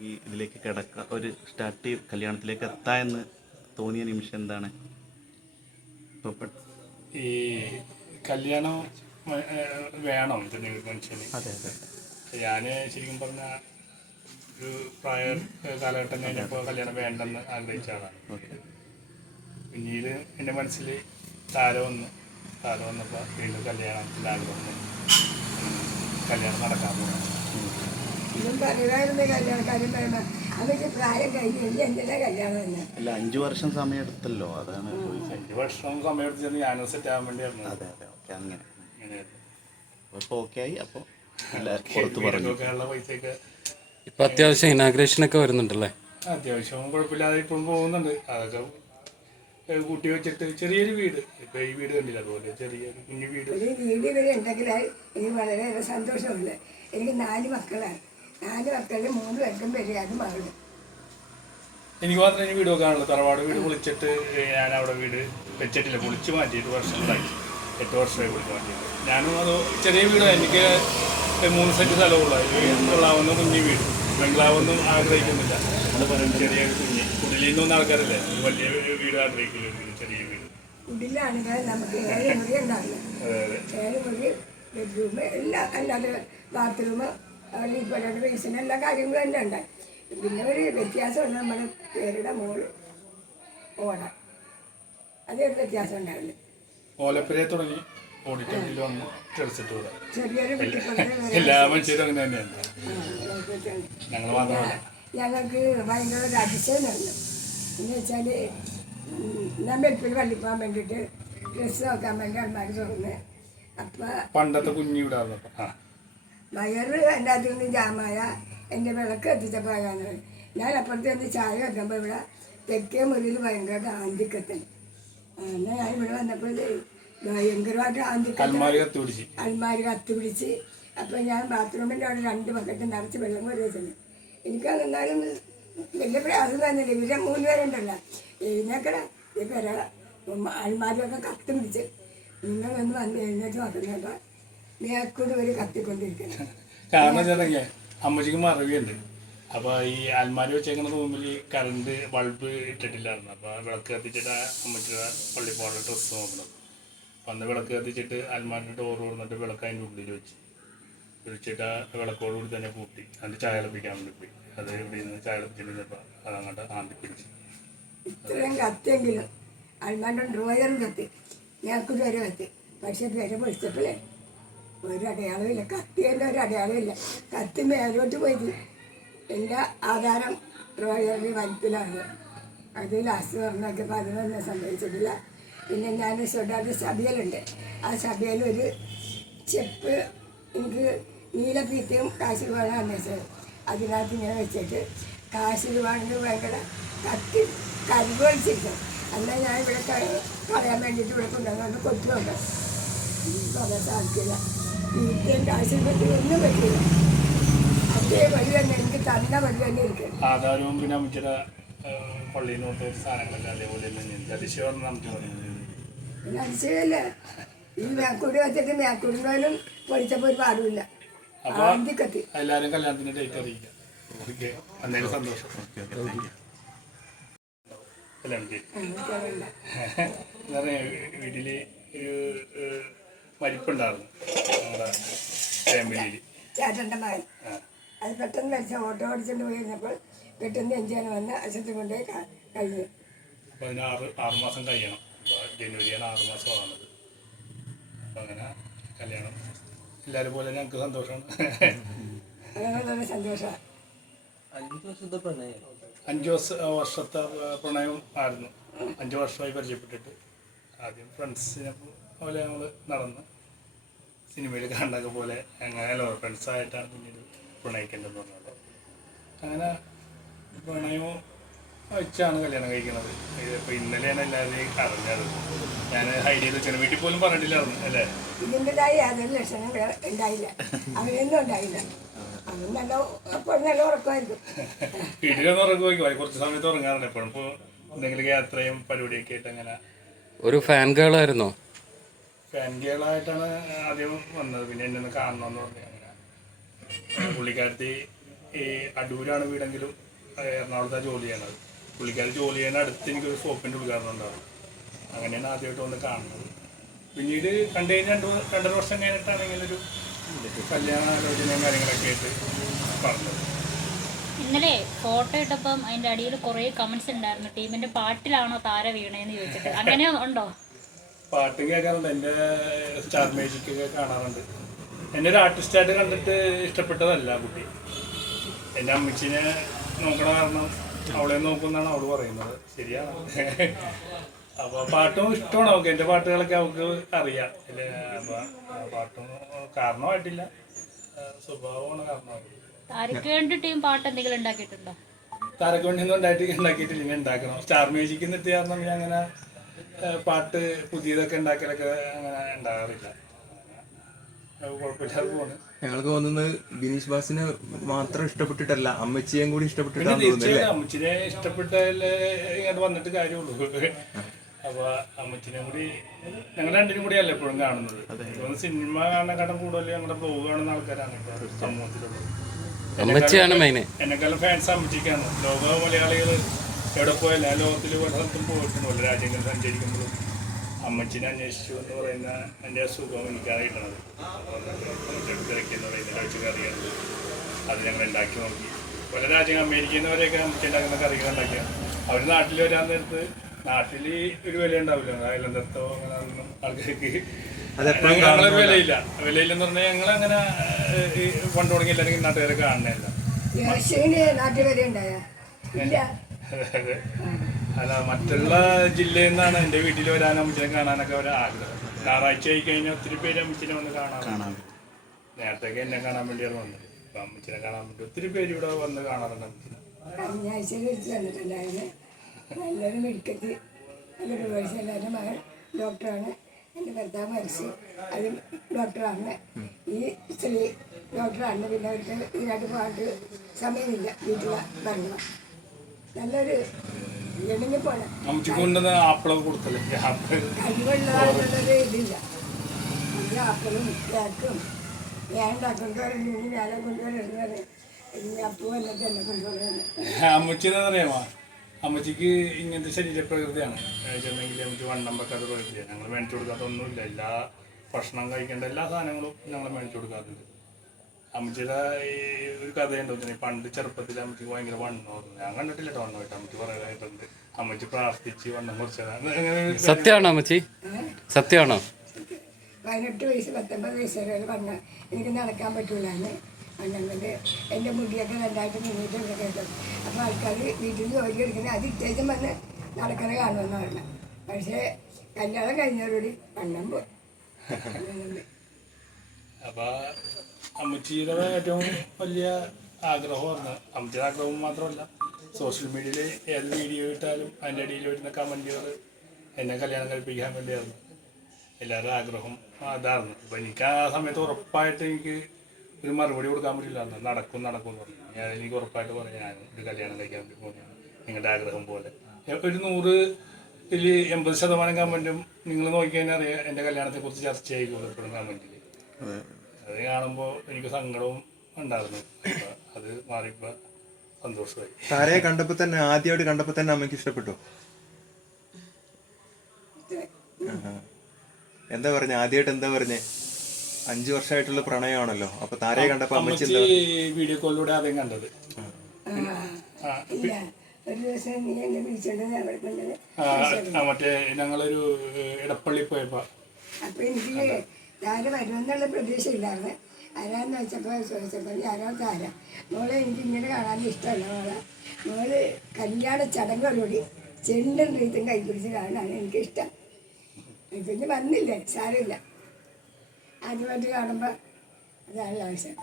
ഈ ഇതിലേക്ക് കിടക്ക ഒരു സ്റ്റാർട്ട് കല്യാണത്തിലേക്ക് എത്താ എന്ന് തോന്നിയ നിമിഷം എന്താണ്? ഈ കല്യാണം വേണം മനുഷ്യന്. അതെ അതെ. ഞാൻ ശരിക്കും പറഞ്ഞ ഒരു പ്രായ കാലഘട്ടം കഴിഞ്ഞപ്പോൾ കല്യാണം വേണ്ടെന്ന് ആഗ്രഹിച്ച ആളാണ്. പിന്നീട് എന്റെ മനസ്സിൽ താര വന്നു. താര വന്നപ്പോൾ വീണ്ടും കല്യാണത്തിന്റെ ആഗ്രഹം കല്യാണം നടക്കാൻ പോകണം ഇതും അതൊക്കെ പ്രായം കഴിഞ്ഞ് ഇനി എന്തിനാ കല്യാണം തന്നെ അല്ല അഞ്ചു വർഷം സമയം എടുത്തല്ലോ അതാണ് അഞ്ചു വർഷം സമയം എടുത്ത് ഞാനും സെറ്റ് ആകാൻ വേണ്ടിയായിരുന്നു. അതെ അതെ ഓക്കെ അങ്ങനെ. അപ്പോൾ ഓക്കെ ആയി അപ്പോൾ പുറത്ത് പറഞ്ഞു. വീടൊക്കെ ഉള്ള പൈസയൊക്കെ ഇപ്പൊ അത്യാവശ്യം ഇനാഗ്രേഷൻ ഒക്കെ വരുന്നുണ്ടല്ലേ? അത്യാവശ്യം കുഴപ്പമില്ലാതെ ഇപ്പം പോകുന്നുണ്ട്. അതൊക്കെ കൂട്ടി വെച്ചിട്ട് ചെറിയൊരു വീട്. ഇപ്പൊ ഈ വീട് കണ്ടില്ല അതുപോലെ ചെറിയൊരു കുഞ്ഞു വീട്. വീട് വരെ ഉണ്ടെങ്കിൽ എനിക്ക് വളരെ സന്തോഷമുണ്ട്. എനിക്ക് നാല് മക്കളാണ്. നാല് മൂന്ന് പേർക്കും പെരിയാരും മകളും എനിക്ക് മാത്രമേ ഇനി വീട് വെക്കാനുള്ളൂ തറവാട് വീട് പൊളിച്ചിട്ട് ഞാൻ അവിടെ വീട് വെച്ചിട്ടില്ല. പൊളിച്ച് മാറ്റിയിട്ട് വർഷങ്ങളായി. എട്ട് വർഷമായി പൊളിച്ച് മാറ്റിയിട്ട്. ഞാനും അത് ചെറിയ വീടാണ് എനിക്ക് മൂന്ന് സെന്റ് സ്ഥലമുള്ള കൊള്ളാവുന്ന കുഞ്ഞു വീട്. ബംഗ്ലാവൊന്നും ആഗ്രഹിക്കുന്നില്ല. ചെറിയ കുഞ്ഞ്. കുടിലിൽ നിന്നൊന്നും ആൾക്കാരല്ലേ? വലിയ വീട് ആഗ്രഹിക്കില്ല. ചെറിയ വീട്. കുടിലാണെങ്കിൽ നമുക്ക് ഏഴ് മുറി ഉണ്ടാവില്ല. അതെ അതെ. ഏഴ് മുറി ബെഡ്റൂം എല്ലാം അല്ലാതെ ബാത്റൂം ഈ പോലെ എല്ലാ കാര്യങ്ങളും തന്നെ ഉണ്ടായി പിന്നെ ഒരു വ്യത്യാസമുണ്ട് നമ്മുടെ പേരുടെ മോൾ ഓട അതൊരു വ്യത്യാസം ഉണ്ടാവില്ല ഓലപ്പുരയെ തുടങ്ങി. ഓഡിറ്റോറിയത്തിൽ വന്ന് ചെറിയൊരു വീട്ടിൽ എല്ലാ മനുഷ്യരും അങ്ങനെ തന്നെയാണ് ഞങ്ങൾ മാത്രമല്ല ഞങ്ങൾക്ക് ഭയങ്കര ഒരു അതിശയം നടന്നു എന്ന് വെച്ചാൽ ഞാൻ മെൽപ്പിൽ പള്ളി പോകാൻ വേണ്ടിയിട്ട് ഡ്രസ്സ് നോക്കാൻ വേണ്ടി അൽമാർ തുറന്ന് അപ്പം പണ്ടത്തെ കുഞ്ഞി വിടാറുണ്ട്. ആ. വയറ് എന്റെ അതിൽ നിന്ന് ജാമായ എന്റെ വിളക്ക് എത്തിച്ചപ്പോഴാണ് ഞാൻ അപ്പുറത്ത് ഒന്ന് ചായ വെക്കുമ്പോൾ ഇവിടെ തെക്കേ മുറിയിൽ ഭയങ്കര ആന്തിക്കത്തൻ എന്നാൽ ഞാൻ ഇവിടെ വന്നപ്പോൾ ഭയങ്കരമായിട്ട് ആന്തിക്കത്തൻ അൽമാരി കത്തി പിടിച്ച് അൽമാരി കത്തി പിടിച്ച് അപ്പം ഞാൻ ബാത്റൂമിന്റെ അവിടെ രണ്ട് ബക്കറ്റ് നിറച്ച് വെള്ളം കൊണ്ട് വെച്ചിട്ടുണ്ട് എനിക്ക് എന്നാലും വലിയ പ്രയാസം തന്നില്ല ഇവരെ മൂന്ന് പേരുണ്ടല്ലോ. എഴുന്നേക്കട ഈ പെര അൽമാരിയൊക്കെ കത്തി പിടിച്ച് നിങ്ങളൊന്ന് വന്ന് എഴുന്നേറ്റ് നോക്കുന്നപ്പോൾ കത്തിക്കൊണ്ടിരിക്കുന്നത് കാരണം വെച്ചാൽ അമ്മച്ചിക്ക് മറവിയുണ്ട്. അപ്പോൾ ഈ അൽമാരി വെച്ചേക്കുന്ന റൂമിൽ കറണ്ട് ബൾബ് ഇട്ടിട്ടില്ലായിരുന്നു. അപ്പോൾ വിളക്ക് കത്തിച്ചിട്ട് അമ്മച്ചിയുടെ പള്ളി പോകാനുള്ള ഡ്രസ്സ് നോക്കണം. അപ്പം അന്ന് വിളക്ക് കത്തിച്ചിട്ട് അൽമാരിന്റെ ഡോർ തുറന്നിട്ട് വിളക്ക് അതിന്റെ ഉള്ളിൽ വെച്ച്. വിളിച്ചിട്ട് ആ വിളക്കോടുകൂടി തന്നെ കൂട്ടി. അതിന്റെ ചായ തിളപ്പിക്കാൻ വേണ്ടി പോയി. അത് ഇവിടെ നിന്ന് ചായ തിളപ്പിച്ചിരുന്നപ്പോൾ അതങ്ങോട്ട് ആണ്ടി പിടിച്ച്. ഇത്രയും കത്തിയെങ്കിലും അൽമാരുടെ ഡ്രോയറും കത്തി. ഞങ്ങൾക്ക് വരെ കത്തി. പക്ഷെ പേരെ പൊളിച്ചപ്പോഴേ ഒരു അടയാളമില്ല കത്തിയതിന്റെ ഒരു അടയാളമില്ല കത്തി മേലോട്ട് പോയി എന്റെ ആധാരം ഡ്രോയറിൽ വലിപ്പിലാണ്. അത് ലാസ്റ്റ് പറഞ്ഞൊക്കെ അതിനൊന്നും സംഭവിച്ചിട്ടില്ല. പിന്നെ ഞാൻ സ്വടാട്ട് സഭയിലുണ്ട് ആ സഭയിൽ ഒരു ചെപ്പ് എനിക്ക് നീലപ്പീത്തയും കാശ് രൂപയാണ് അന്വേഷിച്ചത് അതിനകത്ത് ഇങ്ങനെ വെച്ചിട്ട് കാശ് രൂപയാണ് ഭയങ്കര കത്തി കരിവ് വലിച്ചിരിക്കും. എന്നാൽ ഞാൻ ഇവിടെ പറയാൻ വേണ്ടിയിട്ട് ഇവിടെ കൊണ്ടുവന്നുകൊണ്ട് കൊത്തുകൊണ്ട് പറയാൻ സാധിക്കില്ല. കാശും പറ്റി ഒന്നും പറ്റില്ല. അതേ വഴി തന്നെ എനിക്ക് തന്ന വഴി തന്നെ ഇരിക്കും ആധാരവും പിന്നെ അമ്മച്ചിയുടെ കൊടുത്ത സാധനങ്ങളൊക്കെ അതേപോലെ തന്നെ അതിശയം നമുക്ക് അതിശയല്ല ഈ മേക്കൂടി വെച്ചിട്ട് മേക്കൂടിനോലും പൊളിച്ചപ്പോൾ ഒരു പാടുമില്ല. അപ്പൊ ആന്തിക്കത്തി എല്ലാവരും കല്യാണത്തിന്റെ ഡേറ്റ് അറിയിക്കാം. ഓക്കെ. അന്നേരം സന്തോഷം. എന്താ വീട്ടിൽ ഒരു മരിപ്പുണ്ടായിരുന്നു. നമ്മുടെ ഫാമിലിയിൽ. ചേട്ടന്റെ മകൻ. അത് പെട്ടെന്ന് മരിച്ച ഓട്ടോ ഓടിച്ചുകൊണ്ട് പോയി കഴിഞ്ഞപ്പോൾ പെട്ടെന്ന് എഞ്ചിയാണ് വന്ന് അശത്ത് കൊണ്ടുപോയി കഴിഞ്ഞു. അപ്പോൾ അതിന് ആറ് ആറ് മാസം കഴിയണം. ജനുവരിയാണ് ആറ് മാസം ആവുന്നത്. അപ്പം അങ്ങനെ കല്യാണം. എല്ലാവരും പോലെ ഞങ്ങൾക്ക് സന്തോഷമാണ് സന്തോഷമാണ് അഞ്ച് വർഷ വർഷത്തെ പ്രണയം ആയിരുന്നു. അഞ്ച് വർഷമായി പരിചയപ്പെട്ടിട്ട്. ആദ്യം ഫ്രണ്ട്സിനെ പോലെ ഞങ്ങൾ നടന്ന് സിനിമയിൽ കാണുന്നതൊക്കെ പോലെ അങ്ങനെ ഫ്രണ്ട്സായിട്ടാണ് പിന്നീട് പ്രണയിക്കേണ്ടത് പറഞ്ഞത്. അങ്ങനെ പ്രണയവും വെച്ചാണ് കല്യാണം കഴിക്കുന്നത്. ഇപ്പൊ ഇന്നലെയാണ് എല്ലാവരെയും അറിഞ്ഞത്. ഞാൻ ഐഡിയ ചെയ്ത് വെച്ചാൽ വീട്ടിൽ പോലും പറഞ്ഞിട്ടില്ലായിരുന്നു അല്ലേ? ഇതിന്റെതായ യാതൊരു ലക്ഷണം ഉണ്ടായില്ല. അവനൊന്നും ഉണ്ടായില്ല. നല്ല നല്ല ഉറക്കമായിരിക്കും വീട്ടിലൊന്നും ഉറങ്ങും കുറച്ച് സമയത്ത് ഉറങ്ങാറുണ്ട്. എപ്പോഴും എന്തെങ്കിലും യാത്രയും പരിപാടിയൊക്കെ ആയിട്ട് അങ്ങനെ ഒരു ഫാൻ ഗേൾ ആയിരുന്നോ? ഫാൻ ഗേളായിട്ടാണ് ആദ്യം വന്നത്. പിന്നെ എന്നെ ഒന്ന് കാണണമെന്ന് പറഞ്ഞു അങ്ങനെ. പുള്ളിക്കാരത്തി ഈ അടൂരാണ് വീടെങ്കിലും എറണാകുളത്താണ് ജോലി ചെയ്യണത്. പുള്ളിക്കാരി ജോലി ചെയ്യുന്ന അടുത്ത് എനിക്കൊരു സോപ്പിന്റെ ഉദ്ഘാടനം ഉണ്ടാവും അങ്ങനെയാണ് ആദ്യമായിട്ട് വന്ന് കാണുന്നത്. പിന്നീട് കണ്ടു കഴിഞ്ഞ് രണ്ട് രണ്ടര വർഷം കഴിഞ്ഞിട്ടാണെങ്കിൽ ഒരു കല്യാണ ആലോചനയും കാര്യങ്ങളൊക്കെ ആയിട്ട് പറഞ്ഞത്. ഇന്നലെ ഫോട്ടോ ഇട്ടപ്പം അതിന്റെ അടിയിൽ കുറെ കമന്റ്സ് ഉണ്ടായിരുന്നു. ടീമിന്റെ പാട്ടിലാണോ താര വീണേന്ന് ചോദിച്ചിട്ട്. അങ്ങനെ ഉണ്ടോ? പാട്ടും കേൾക്കാറുണ്ട്. എന്റെ സ്റ്റാർ മ്യൂസിക് ഒക്കെ കാണാറുണ്ട്. എന്നെ ഒരു ആർട്ടിസ്റ്റായിട്ട് കണ്ടിട്ട് ഇഷ്ടപ്പെട്ടതല്ല കുട്ടി. എന്റെ അമ്മച്ചിനെ നോക്കണ കാരണം അവളെ നോക്കുന്നാണ് അവൾ പറയുന്നത്. ശരിയാണ്. അപ്പോൾ പാട്ടും ഇഷ്ടമാണ് അവൾക്ക്. എന്റെ പാട്ടുകളൊക്കെ അവൾക്ക് അറിയാം. അപ്പൊ പാട്ടും കാരണമായിട്ടില്ല. സ്വഭാവമാണ് കാരണമായിട്ട് താരയ്ക്ക് വേണ്ടി ടീം പാട്ട് എന്തെങ്കിലും ഉണ്ടാക്കിയിട്ടുണ്ടോ? താരക്ക് വേണ്ടി ഒന്നും ഉണ്ടായിട്ട് ഉണ്ടാക്കിയിട്ടില്ല. ഇനി ഉണ്ടാക്കണം. സ്റ്റാർ മ്യൂസിക് എത്തിയ കാരണം ഞാൻ അങ്ങനെ പാട്ട് പുതിയതൊക്കെ അങ്ങനെ ഉണ്ടാകാറില്ല. ഞങ്ങൾക്ക് തോന്നുന്നത് ബിനീഷ് ബാസിനെ മാത്രം ഇഷ്ടപ്പെട്ടിട്ടല്ല അമ്മച്ചിയെയും കൂടി ഇഷ്ടപ്പെട്ടിട്ടാണ് അമ്മച്ചിനെ ഇഷ്ടപ്പെട്ടാലേ ഇങ്ങോട്ട് വന്നിട്ട് കാര്യമുള്ളൂ. അപ്പൊ അമ്മച്ചിനെ കൂടി ഞങ്ങൾ രണ്ടിനും കൂടി അല്ല എപ്പോഴും കാണുന്നത്. സിനിമ കാണാൻ കൂടുതൽ ഞങ്ങളുടെ ബ്ലോഗ് കാണുന്ന ആൾക്കാരാണ് സമൂഹത്തിലുള്ളത്. എന്നെക്കാളും ഫാൻസ് അമ്മച്ചിക്കാണ്. ലോക മലയാളികൾ എവിടെ പോയാലും എല്ലാ ലോകത്തിൽ പല സ്ഥലത്തും പോയിട്ടുണ്ട്? ഓരോ രാജ്യങ്ങൾ സഞ്ചരിക്കുമ്പോഴും അമ്മച്ചിനെ അന്വേഷിച്ചു എന്ന് പറയുന്ന എന്റെ സുഖം എനിക്കാണ് കിട്ടണത് തിരക്കി എന്ന് പറയുന്ന കാഴ്ചക്കറിയാണ് അത് ഞങ്ങൾ ഉണ്ടാക്കി നോക്കി. പല രാജ്യങ്ങൾ അമേരിക്കയിൽ നിന്നവരെയൊക്കെ അമ്മച്ചി ഉണ്ടാക്കുന്ന കറികൾ ഉണ്ടാക്കിയ. അവർ നാട്ടിൽ വരാൻ നേരത്ത് നാട്ടിൽ ഒരു വില ഉണ്ടാവില്ല. അയലന്തത്തോ അങ്ങനെ ഒന്നും ആൾക്കാർക്ക് ഞങ്ങളൊരു വിലയില്ല. വിലയില്ലെന്ന് പറഞ്ഞാൽ ഞങ്ങൾ അങ്ങനെ പണ്ട് തുടങ്ങി അല്ലെങ്കിൽ നാട്ടുകാരെ കാണുന്നില്ല വരെ ഉണ്ടായ. അല്ല മറ്റുള്ള ജില്ലയിൽ നിന്നാണ് എന്റെ വീട്ടിൽ വരാൻ അമ്മച്ചിനെ കാണാനൊക്കെ ഒരു ആഗ്രഹം. ഞായറാഴ്ച ആയി കഴിഞ്ഞാൽ ഒത്തിരി പേര് അമ്മച്ചിനെ വന്ന് കാണാൻ കാണാൻ നേരത്തെയൊക്കെ എന്നെ കാണാൻ വേണ്ടിയാണ് വന്നത്. ഇപ്പം അമ്മച്ചിനെ കാണാൻ വേണ്ടി ഒത്തിരി പേര് ഇവിടെ വന്ന് കാണാറുണ്ട് അമ്മച്ചിനെ. കഴിഞ്ഞ ആഴ്ച വിളിച്ച് വന്നിട്ടുണ്ടായിരുന്നു നല്ലൊരു മെഡിക്കറ്റ് നല്ലൊരു പേഴ്സൺ എന്റെ മകൻ ഡോക്ടറാണ്. എന്റെ ഭർത്താവ് മരിച്ചു. അത് ഡോക്ടറാണ്. ഈ സ്ത്രീ ഡോക്ടറാണ്. പിന്നെ അവർക്ക് ഇതിനായിട്ട് പാട്ട് സമയമില്ല. വീട്ടിൽ വരണം. നല്ലൊരു പോണം അമ്മച്ചിക്ക് കൊണ്ടുവന്ന് ആപ്പിളൊക്കെ ആപ്പിൾ കഴിവുള്ളതായിട്ടുള്ളൊരു ഇതില്ല. ആപ്പിളും കൊണ്ടുവരുന്നത് ഇങ്ങനത്തെ ശരീരപ്രകൃതിയാണ് ചെന്നെങ്കിൽ അമ്മച്ചി വണ്ണം വെക്കാത്ത പ്രകൃതിയാണ് ഞങ്ങൾ മേടിച്ചു കൊടുക്കാത്ത ഒന്നുമില്ല എല്ലാ ഭക്ഷണം കഴിക്കേണ്ട എല്ലാ സാധനങ്ങളും ഞങ്ങൾ മേടിച്ചു കൊടുക്കാറുണ്ട്. അമ്മച്ചിയുടെ ഈ ഒരു കഥ ഉണ്ടോ പണ്ട് ചെറുപ്പത്തിൽ അമ്മച്ചിക്ക് ഭയങ്കര വണ്ണമായിരുന്നു. ഞാൻ കണ്ടിട്ടില്ല കേട്ടോ വണ്ണമായിട്ട്. അമ്മച്ചി പറയാനായിട്ടുണ്ട് അമ്മച്ചി പ്രാർത്ഥിച്ച് വണ്ണം കുറച്ചതാണ് സത്യമാണോ അമ്മച്ചി? സത്യമാണോ? പതിനെട്ട് വയസ്സ് പത്തൊമ്പത് വയസ്സ് വരെ പറഞ്ഞ എനിക്ക് നടക്കാൻ പറ്റൂലെന്ന്. അന്നുകൊണ്ട് എന്റെ മുടിയൊക്കെ രണ്ടായിട്ട് മുന്നിട്ടുണ്ട് കേട്ടോ. അപ്പോൾ ആൾക്കാർ വീട്ടിൽ ജോലി എടുക്കുന്നത് അത് ഇത്യാവശ്യം വന്ന് നടക്കണ കാണുമെന്ന് പറഞ്ഞു. പക്ഷേ കല്യാണം കഴിഞ്ഞവരോട് വണ്ണം പോയി. അമ്മച്ചിയുടെ ഏറ്റവും വലിയ ആഗ്രഹമായിരുന്നു അമ്മച്ചിയുടെ ആഗ്രഹം മാത്രമല്ല സോഷ്യൽ മീഡിയയിൽ ഏത് വീഡിയോ ഇട്ടാലും അതിന്റെ അടിയിൽ വരുന്ന കമന്റുകൾ എന്നെ കല്യാണം കഴിപ്പിക്കാൻ വേണ്ടിയായിരുന്നു. എല്ലാവരുടെ ആഗ്രഹം അതായിരുന്നു. അപ്പം എനിക്ക് ആ സമയത്ത് ഉറപ്പായിട്ട് എനിക്ക് ഒരു മറുപടി കൊടുക്കാൻ പറ്റില്ലായിരുന്നു നടക്കും നടക്കും എന്ന് പറഞ്ഞു. ഞാൻ എനിക്ക് ഉറപ്പായിട്ട് പറഞ്ഞു ഞാൻ ഒരു കല്യാണം കഴിക്കാൻ വേണ്ടി പോകുന്നതാണ് നിങ്ങളുടെ ആഗ്രഹം പോലെ. ഒരു നൂറ് ഇതിൽ എൺപത് ശതമാനം കമന്റും നിങ്ങൾ നോക്കിക്കഴിഞ്ഞാൽ അറിയാം എന്റെ കല്യാണത്തെക്കുറിച്ച് ചർച്ചയായിക്കോളും എപ്പോഴും കമന്റിൽ അത് കാണുമ്പോൾ എനിക്ക് സങ്കടവും ഉണ്ടായിരുന്നു. അത് മാറിയപ്പോൾ സന്തോഷമായി. താരയെ കണ്ടപ്പോ തന്നെ ആദ്യമായിട്ട് കണ്ടപ്പോ തന്നെ അമ്മയ്ക്ക് ഇഷ്ടപ്പെട്ടു? എന്താ പറഞ്ഞ? ആദ്യമായിട്ട് എന്താ പറഞ്ഞേ? അഞ്ചു വർഷമായിട്ടുള്ള പ്രണയമാണല്ലോ. അപ്പൊ താരയെ കണ്ടപ്പോ അമ്മച്ചി വീഡിയോ കോളിലൂടെ ആദ്യം കണ്ടത്. മറ്റേ ഞങ്ങളൊരു ഇടപ്പള്ളി പോയപ്പോ. എനിക്ക് താര വരുമെന്നുള്ള പ്രതീക്ഷ ഇല്ലായിരുന്നു ആരാന്ന് വെച്ചപ്പോൾ ചോദിച്ചപ്പോൾ ആരോ? താര മോളെ എനിക്ക് ഇങ്ങനെ കാണാൻ ഇഷ്ടമല്ല മോളെ. മോൾ കല്യാണ ചടങ്ങോടുകൂടി ചെണ്ടും റീത്തും കൈപിടിച്ച് കാണാനാണ് എനിക്കിഷ്ടം. പിന്നെ വന്നില്ലേ സാരമില്ല. ആദ്യമായിട്ട് കാണുമ്പോൾ അതാണ് ആവശ്യം.